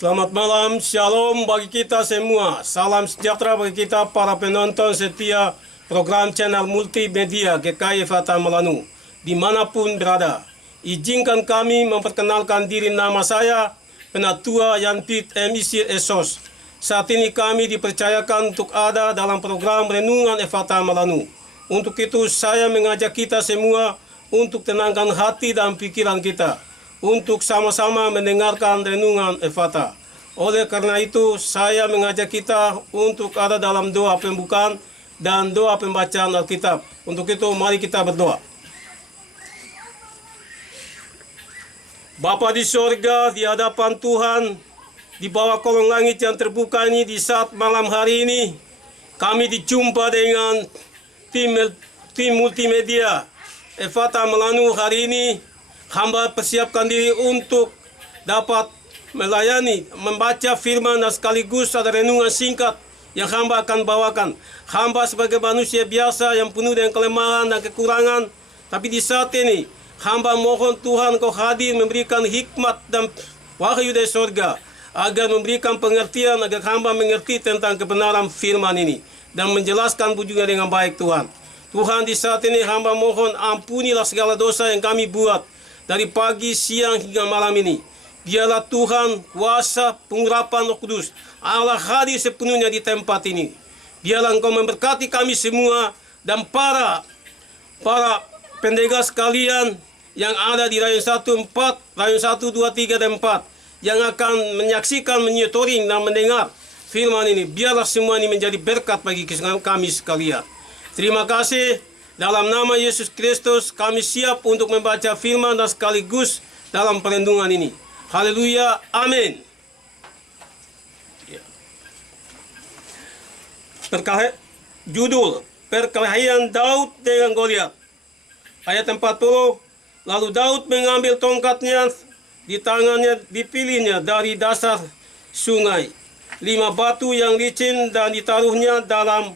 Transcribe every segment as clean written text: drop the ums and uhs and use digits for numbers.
Selamat malam, shalom bagi kita semua. Salam sejahtera bagi kita para penonton setia program channel multimedia GKI Fata Melanu, dimanapun berada. Izinkan kami memperkenalkan diri. Nama saya Penatua Yanpit Emisir Esos. Saat ini kami dipercayakan untuk ada dalam program Renungan Fata Melanu. Untuk itu saya mengajak kita semua untuk tenangkan hati dan pikiran kita, untuk sama-sama mendengarkan renungan Efata. Oleh karena itu, saya mengajak kita untuk ada dalam doa pembukaan dan doa pembacaan Alkitab. Untuk itu, mari kita berdoa. Bapa di sorga, di hadapan Tuhan, di bawah kolong langit yang terbuka ini, di saat malam hari ini, kami dijumpa dengan tim multimedia Efata Melanu hari ini. Hamba persiapkan diri untuk dapat melayani, membaca firman dan sekaligus ada renungan singkat yang hamba akan bawakan. Hamba sebagai manusia biasa yang penuh dengan kelemahan dan kekurangan, tapi di saat ini hamba mohon Tuhan Kau hadir memberikan hikmat dan wahyu dari surga, agar memberikan pengertian, agar hamba mengerti tentang kebenaran firman ini dan menjelaskan juga dengan baik Tuhan. Tuhan, di saat ini hamba mohon ampunilah segala dosa yang kami buat dari pagi, siang, hingga malam ini. Biarlah Tuhan kuasa pengurapan Roh Kudus Allah hadir sepenuhnya di tempat ini. Biarlah Engkau memberkati kami semua dan para pendengar sekalian yang ada di Rayon 1, 4, Rayon 1, 2, 3, dan 4 yang akan menyaksikan, monitoring dan mendengar firman ini. Biarlah semua ini menjadi berkat bagi kami sekalian. Terima kasih. Dalam nama Yesus Kristus kami siap untuk membaca firman dan sekaligus dalam perlindungan ini. Haleluya, amin. Judul Perkelahian Daud dengan Goliat. Ayat 40. Lalu Daud mengambil tongkatnya, di tangannya dipilihnya dari dasar sungai 5 batu yang licin dan ditaruhnya dalam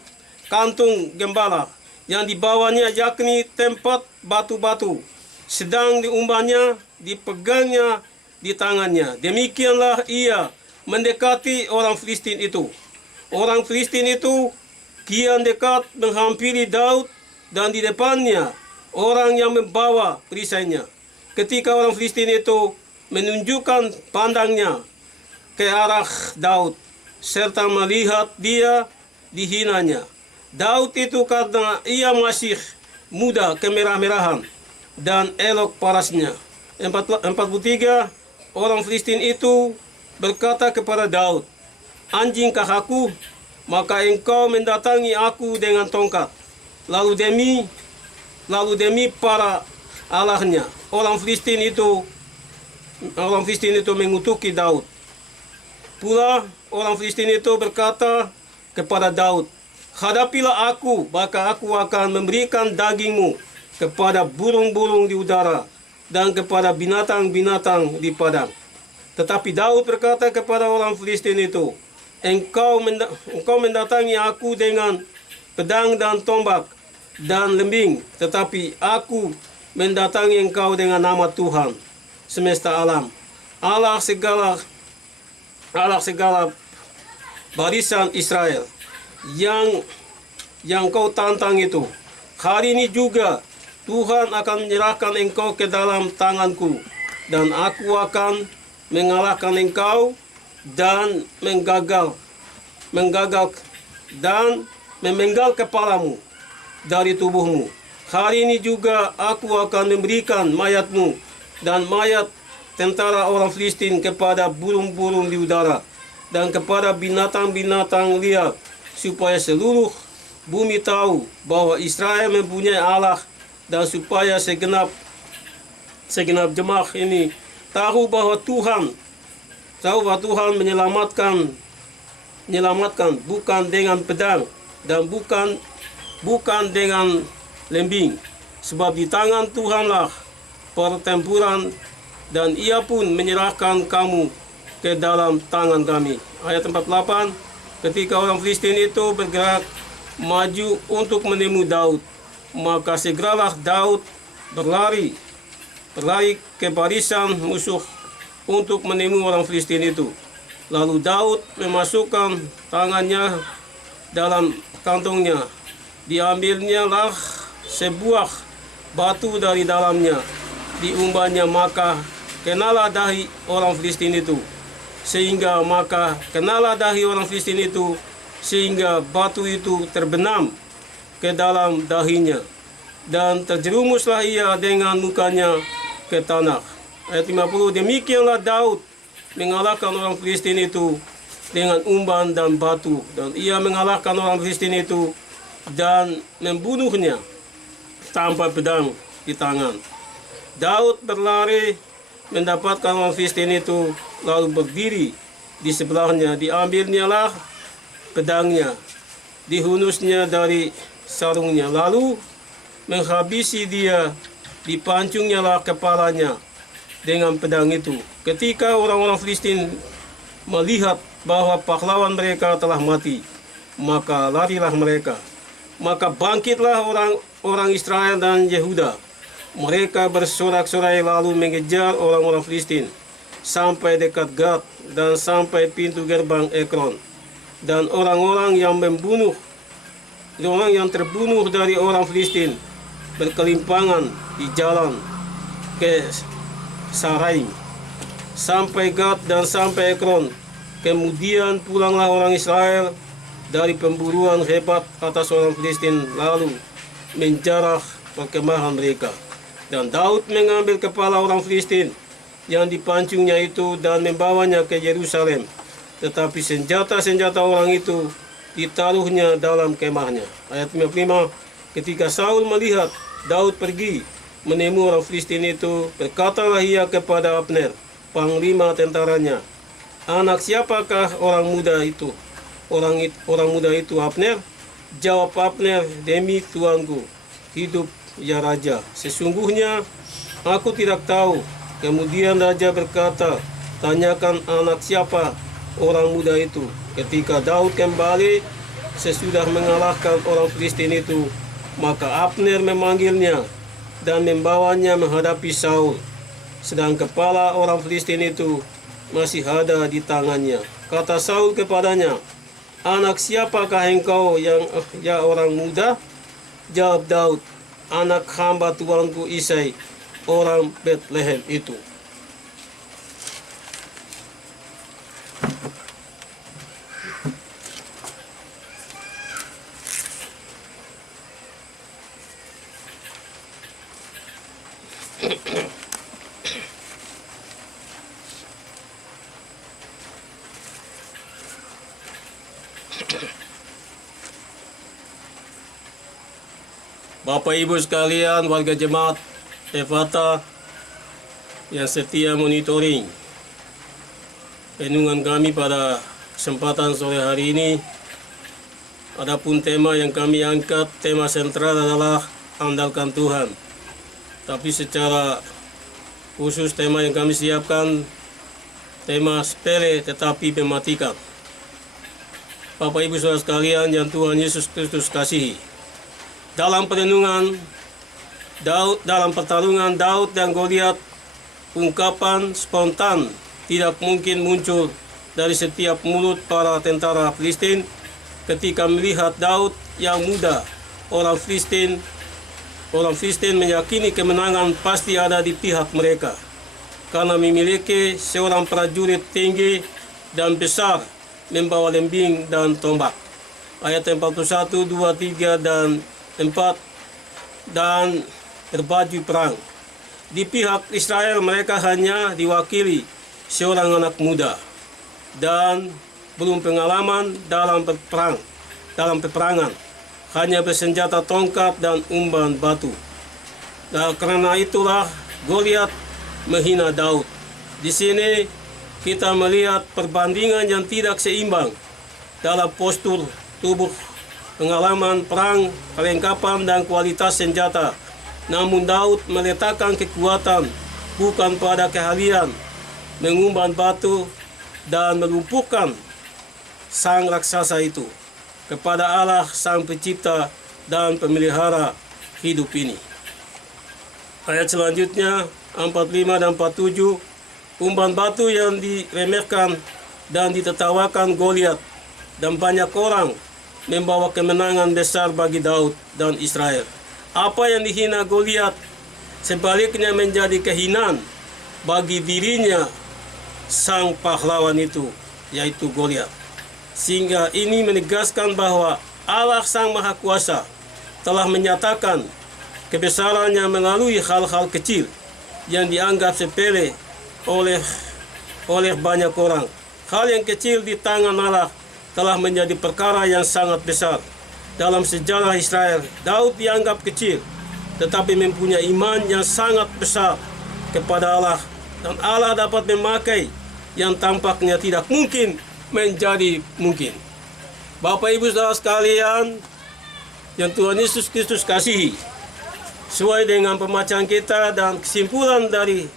kantung gembala yang dibawanya, yakni tempat batu-batu, sedang diumbahnya, dipegangnya di tangannya. Demikianlah ia mendekati orang Filistin itu. Orang Filistin itu kian dekat menghampiri Daud, dan di depannya orang yang membawa perisainya. Ketika orang Filistin itu menunjukkan pandangnya ke arah Daud serta melihat dia dihinanya, Daud itu karena ia masih muda, kemerah-merahan dan elok parasnya. 43. Orang Filistin itu berkata kepada Daud, "Anjingkah aku? Maka engkau mendatangi aku dengan tongkat." Lalu demi para allahnya, orang Filistin itu mengutuki Daud. Pula orang Filistin itu berkata kepada Daud, "Hadapilah aku, maka aku akan memberikan dagingmu kepada burung-burung di udara dan kepada binatang-binatang di padang." Tetapi Daud berkata kepada orang Filistin itu, Engkau mendatangi aku dengan pedang dan tombak dan lembing, tetapi aku mendatangi engkau dengan nama Tuhan semesta alam, Allah segala barisan Israel, yang kau tantang itu. Hari ini juga Tuhan akan menyerahkan engkau ke dalam tanganku, dan aku akan mengalahkan engkau dan memenggal kepalamu dari tubuhmu. Hari ini juga aku akan memberikan mayatmu dan mayat tentara orang Filistin kepada burung-burung di udara dan kepada binatang-binatang liar, supaya seluruh bumi tahu bahwa Israel mempunyai Allah, dan supaya segenap jemaah ini tahu bahwa Tuhan menyelamatkan bukan dengan pedang dan bukan dengan lembing, sebab di tangan Tuhanlah pertempuran, dan ia pun menyerahkan kamu ke dalam tangan kami. Ayat 48. Ketika orang Filistin itu bergerak maju untuk menemui Daud, maka segeralah Daud berlari ke barisan musuh untuk menemui orang Filistin itu. Lalu Daud memasukkan tangannya dalam kantongnya. Diambilnya lah sebuah batu dari dalamnya. Diumbannya, maka kenalah dahi orang Filistin itu. Sehingga batu itu terbenam ke dalam dahinya. Dan terjerumuslah ia dengan mukanya ke tanah. Ayat 50, demikianlah Daud mengalahkan orang Filistin itu dengan umban dan batu. Dan ia mengalahkan orang Filistin itu dan membunuhnya tanpa pedang di tangan. Daud berlari mendapatkan orang Filistin itu, lalu berdiri di sebelahnya. Diambilnya lah pedangnya, dihunusnya dari sarungnya, lalu menghabisi dia, dipancungnya lah kepalanya dengan pedang itu. Ketika orang-orang Filistin melihat bahwa pahlawan mereka telah mati, maka larilah mereka. Maka bangkitlah orang Israel dan Yehuda. Mereka bersorak-sorai lalu mengejar orang-orang Filistin sampai dekat Gad dan sampai pintu gerbang Ekron. Dan orang yang terbunuh dari orang Filistin berkelimpangan di jalan ke Saraim sampai Gad dan sampai Ekron. Kemudian pulanglah orang Israel dari pemburuan hebat atas orang Filistin, lalu menjarah perkemahan mereka. Dan Daud mengambil kepala orang Filistin yang dipancungnya itu dan membawanya ke Yerusalem. Tetapi senjata-senjata orang itu ditaruhnya dalam kemahnya. Ayat 55, ketika Saul melihat Daud pergi menemui orang Filistin itu, berkatalah ia kepada Abner, panglima tentaranya, anak siapakah orang muda itu? Orang muda itu Abner. Jawab Abner, demi tuanku, hidup ya raja, sesungguhnya aku tidak tahu. Kemudian raja berkata, tanyakan anak siapa orang muda itu. Ketika Daud kembali sesudah mengalahkan orang Filistin itu, maka Abner memanggilnya dan membawanya menghadapi Saul, sedang kepala orang Filistin itu masih ada di tangannya. Kata Saul kepadanya, anak siapakah engkau ya orang muda? Jawab Daud, anak hamba tuanku Isai, orang Betlehem itu. Bapak Ibu sekalian, warga jemaat Efata yang setia monitoring renungan kami pada kesempatan sore hari ini. Adapun tema yang kami angkat, tema sentral adalah andalkan Tuhan. Tapi secara khusus tema yang kami siapkan, tema sepele tetapi mematikan. Bapak Ibu saudara sekalian yang Tuhan Yesus Kristus kasihi, dalam pertarungan Daud dan Goliat, ungkapan spontan tidak mungkin muncul dari setiap mulut para tentara Filistin ketika melihat Daud yang muda. Orang Filistin meyakini kemenangan pasti ada di pihak mereka karena memiliki seorang prajurit tinggi dan besar membawa lembing dan tombak. Ayat 41, 2, 3, dan 4, dan berbaju perang. Di pihak Israel mereka hanya diwakili seorang anak muda dan belum pengalaman dalam peperangan, hanya bersenjata tongkat dan umban batu. Dan karena itulah Goliat menghina Daud. Di sini kita melihat perbandingan yang tidak seimbang dalam postur tubuh, pengalaman perang, perlengkapan, dan kualitas senjata. Namun Daud meletakkan kekuatan bukan pada keahlian mengumban batu dan melumpuhkan sang raksasa itu, kepada Allah sang pencipta dan pemelihara hidup ini. Ayat selanjutnya 45 dan 47, umban batu yang diremehkan dan ditertawakan Goliat, dan banyak orang membawa kemenangan besar bagi Daud dan Israel. Apa yang dihina Goliat sebaliknya menjadi kehinaan bagi dirinya sang pahlawan itu, yaitu Goliat. Sehingga ini menegaskan bahwa Allah Sang Maha Kuasa telah menyatakan kebesarannya melalui hal-hal kecil yang dianggap sepele oleh banyak orang. Hal yang kecil di tangan Allah telah menjadi perkara yang sangat besar. Dalam sejarah Israel, Daud dianggap kecil, tetapi mempunyai iman yang sangat besar kepada Allah. Dan Allah dapat memakai yang tampaknya tidak mungkin menjadi mungkin. Bapak Ibu Saudara sekalian yang Tuhan Yesus Kristus kasihi, sesuai dengan pembacaan kita dan kesimpulan dari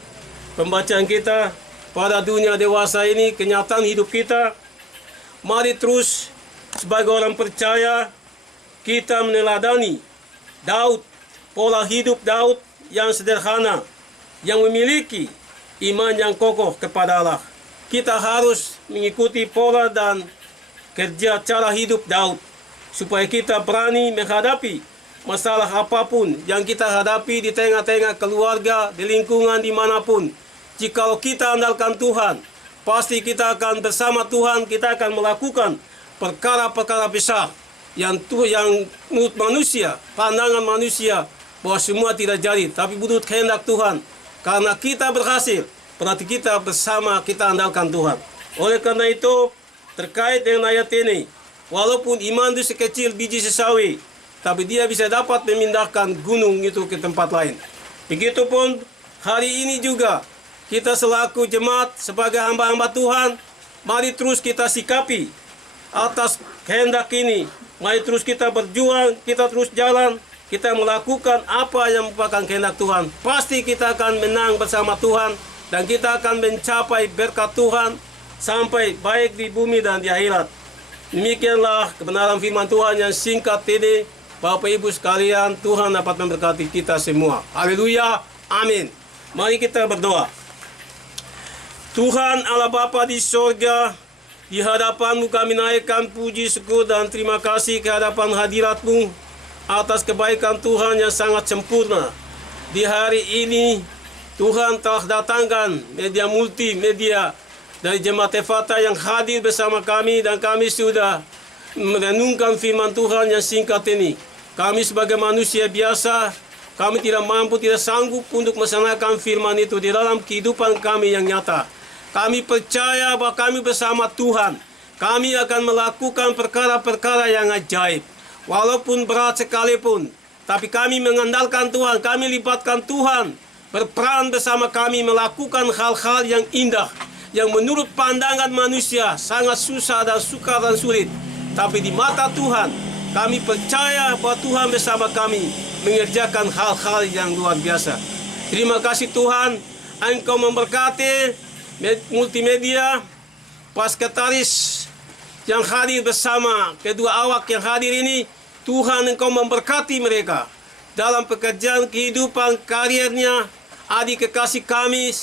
pembacaan kita pada dunia dewasa ini, kenyataan hidup kita, mari terus sebagai orang percaya kita meneladani Daud, pola hidup Daud yang sederhana, yang memiliki iman yang kokoh kepada Allah. Kita harus mengikuti pola dan kerja cara hidup Daud, supaya kita berani menghadapi masalah apapun yang kita hadapi di tengah-tengah keluarga, di lingkungan dimanapun. Jikalau kita andalkan Tuhan, pasti kita akan bersama Tuhan, kita akan melakukan perkara-perkara besar yang menurut manusia, pandangan manusia, bahwa semua tidak jadi, tapi menurut kehendak Tuhan. Karena kita berhasil, berarti kita bersama, kita andalkan Tuhan. Oleh karena itu, terkait dengan ayat ini, walaupun iman itu sekecil biji sesawi, tapi dia bisa dapat memindahkan gunung itu ke tempat lain. Begitupun hari ini juga, kita selaku jemaat, sebagai hamba-hamba Tuhan, mari terus kita sikapi atas kehendak ini. Mari terus kita berjuang, kita terus jalan, kita melakukan apa yang merupakan kehendak Tuhan. Pasti kita akan menang bersama Tuhan, dan kita akan mencapai berkat Tuhan sampai baik di bumi dan di akhirat. Demikianlah kebenaran firman Tuhan yang singkat ini. Bapak Ibu sekalian, Tuhan dapat memberkati kita semua. Haleluya, amin. Mari kita berdoa. Tuhan Allah Bapa di sorga, di hadapan-Mu kami naikkan puji, syukur, dan terima kasih ke hadapan hadirat-Mu atas kebaikan Tuhan yang sangat sempurna. Di hari ini, Tuhan telah datangkan media multimedia dari Jemaat Efata yang hadir bersama kami, dan kami sudah merenungkan firman Tuhan yang singkat ini. Kami sebagai manusia biasa, kami tidak mampu, tidak sanggup untuk melaksanakan firman itu di dalam kehidupan kami yang nyata. Kami percaya bahwa kami bersama Tuhan, kami akan melakukan perkara-perkara yang ajaib. Walaupun berat sekalipun, tapi kami mengandalkan Tuhan, kami libatkan Tuhan, berperan bersama kami melakukan hal-hal yang indah, yang menurut pandangan manusia sangat susah dan sukar dan sulit. Tapi di mata Tuhan, kami percaya bahwa Tuhan bersama kami mengerjakan hal-hal yang luar biasa. Terima kasih Tuhan, Engkau memberkati multimedia, paskataris yang hadir bersama kedua awak yang hadir ini. Tuhan, Engkau memberkati mereka dalam pekerjaan kehidupan karirnya. Adik kekasih kami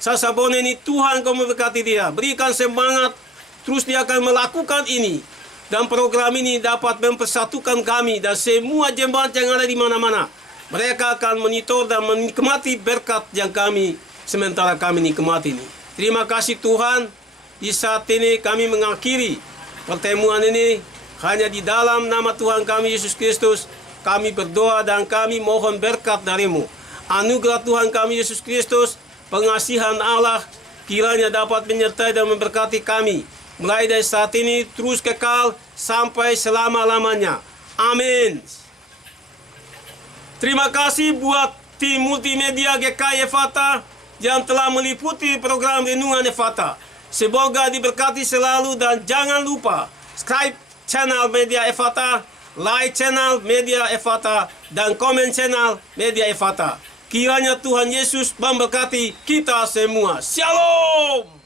Sasabone ini, Tuhan Engkau memberkati dia, berikan semangat, terus dia akan melakukan ini, dan program ini dapat mempersatukan kami dan semua jemaat yang ada di mana-mana. Mereka akan monitor dan menikmati berkat yang kami sementara kami nikmati ini. Terima kasih Tuhan. Di saat ini kami mengakhiri pertemuan ini hanya di dalam nama Tuhan kami Yesus Kristus. Kami berdoa dan kami mohon berkat dari-Mu. Anugerah Tuhan kami Yesus Kristus, pengasihan Allah kiranya dapat menyertai dan memberkati kami mulai dari saat ini terus kekal sampai selama-lamanya. Amin. Terima kasih buat tim multimedia GKI Efata yang telah meliputi program Renungan Efata. Semoga diberkati selalu, dan jangan lupa subscribe channel Media Efata, like channel Media Efata, dan komen channel Media Efata. Kiranya Tuhan Yesus memberkati kita semua. Shalom.